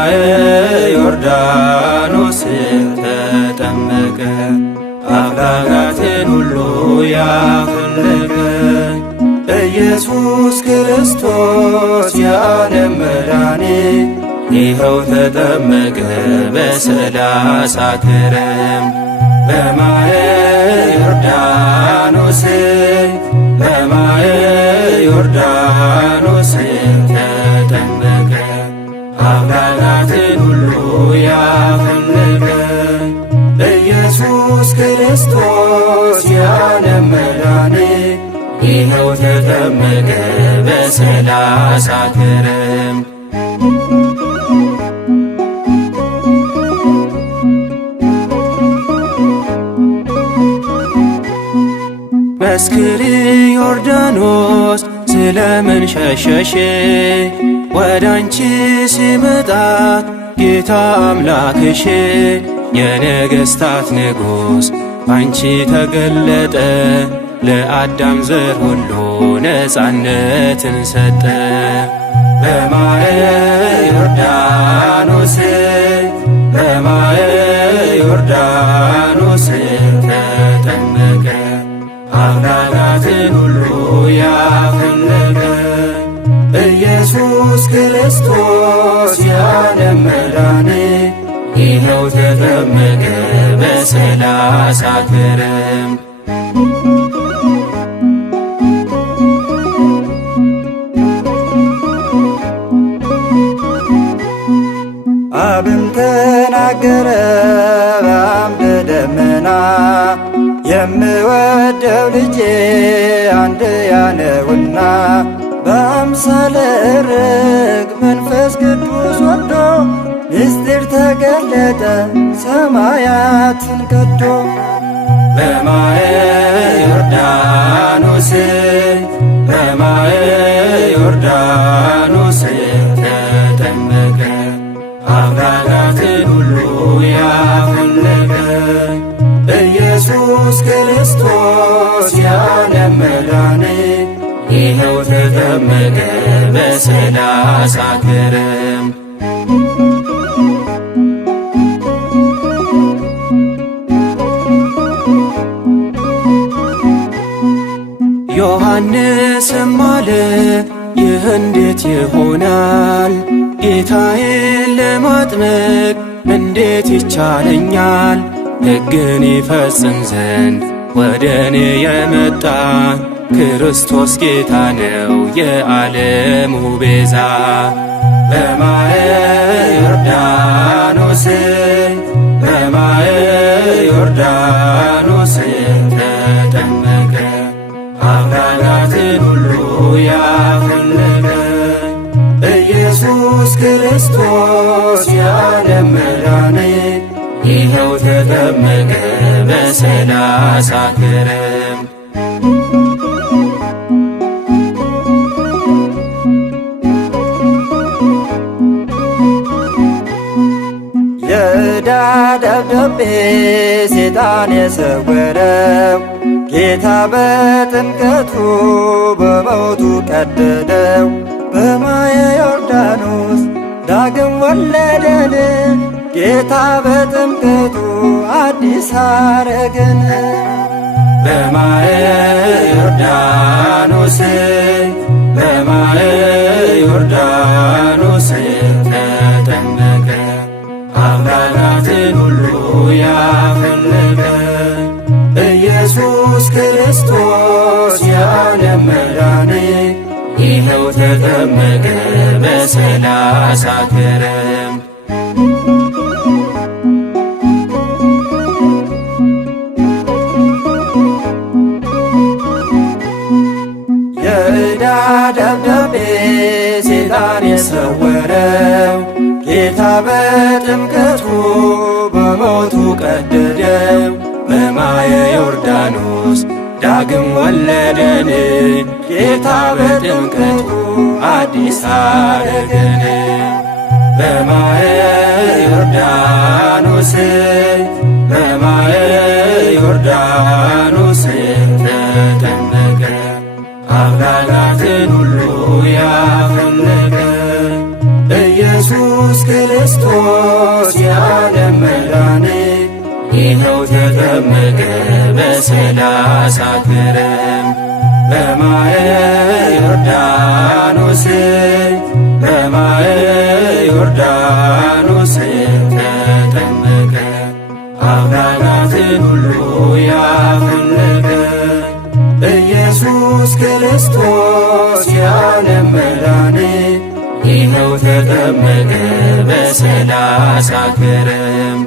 በማየ ዮርዳኖስ ተጠመቀ አፍላጋትን ሁሉ ያፈለቀ ኢየሱስ ክርስቶስ የዓለም መድኃኒት ይኸው ተጠመቀ በሰላሳ ክረም በማየ ዮርዳኖስ በማየ ዮርዳኖስ ተጠመቀ አፍላጋትን ሁሉ ያፈለቀ ኢየሱስ ክርስቶስ የዓለም መድኃኒት ይኸው ተጠመቀ በሰላሳ ክረም መስክሪ ዮርዳኖስ ስለምን ሸሸሽ ወዳንቺ ሲመጣ ጌታ አምላክሽ የነገሥታት ንጉሥ አንቺ ተገለጠ ለአዳም ዘር ሁሉ ነፃነትን ሰጠ በማየ ዮርዳኖስ በማየ ዮርዳኖስ ተጠመቀ አፍላጋትን ሁሉ ያፈለቀ ኢየሱስ ክርስቶስ የዓለም መድኃኒት ይኸው ተጠመቀ በሰላሳ ክረም አብም ተናገረ በአምደ ደመና የምወደው ልጄ አንድያ ነውና በአምሳለ ርግብ መንፈስ ቅዱስ ወርዶ ምስጢር ተገለጠ ሰማያትን ቀዶ በማየ ዮርዳኖስ በማየ ዮርዳኖስ ተጠመቀ አፍላጋትን ሁሉ ያፈለቀ ኢየሱስ ክርስቶስ የዓለም መድኃኒት ይኸው ተጠመቀ በሰላሳ ክረም ዮሐንስም አለ ይህ እንዴት ይሆናል? ጌታዬን ለማጥመቅ እንዴት ይቻለኛል? ሕግን ይፈጽም ዘንድ ወደ እኔ የመጣ ክርስቶስ ጌታ ነው የዓለሙ ቤዛ በማየ ዮርዳኖስ በማየ ዮርዳኖስ ተጠመቀ አፍላጋትን ሁሉ ያፈለቀ ኢየሱስ ክርስቶስ የዓለም መድኃኒት ይኸው ተጠመቀ በሰላሳ ክረም የዕዳ ደብዳቤ ሰይጣን የሰወረው ጌታ በጥምቀቱ በሞቱ ቀደደው በማየ ዮርዳኖስ ዳግም ወለደን ጌታ በጥምቀቱ አዲስ አረገን በማየ ዮርዳኖስ በማየ ዮርዳኖስ ተጠመቀ አፍላጋትን ሁሉ ያፈለቀ ኢየሱስ ክርስቶስ የዓለም መድኃኒት ይኸው ተጠመቀ በሰላሳ ክረም የዕዳ ደብዳቤ ሰይጣን የሰወረው ጌታ በጥምቀቱ በሞቱ ቀደደው በማየ ዮርዳኖስ ዳግም ወለደን ጌታ በጥምቀቱ አዲስ አረገን በማየ ዮርዳኖስ በማየ ዮርዳኖስ ተጠመቀ አፍላጋትን ሁሉ ያፈለቀ ኢየሱስ ኢየሱስ ክርስቶስ የዓለም መድኃኒት ይኸው ተጠመቀ በ30 ከረም በማየ ዮርዳኖስ ዮርዳኖስ ተጠመቀ አፍላጋትን ሁሉ ያፈለቀ ኢየሱስ ክርስቶስ የዓለም መድኃኒት ይኸው ተጠመቀ በ30 ከረም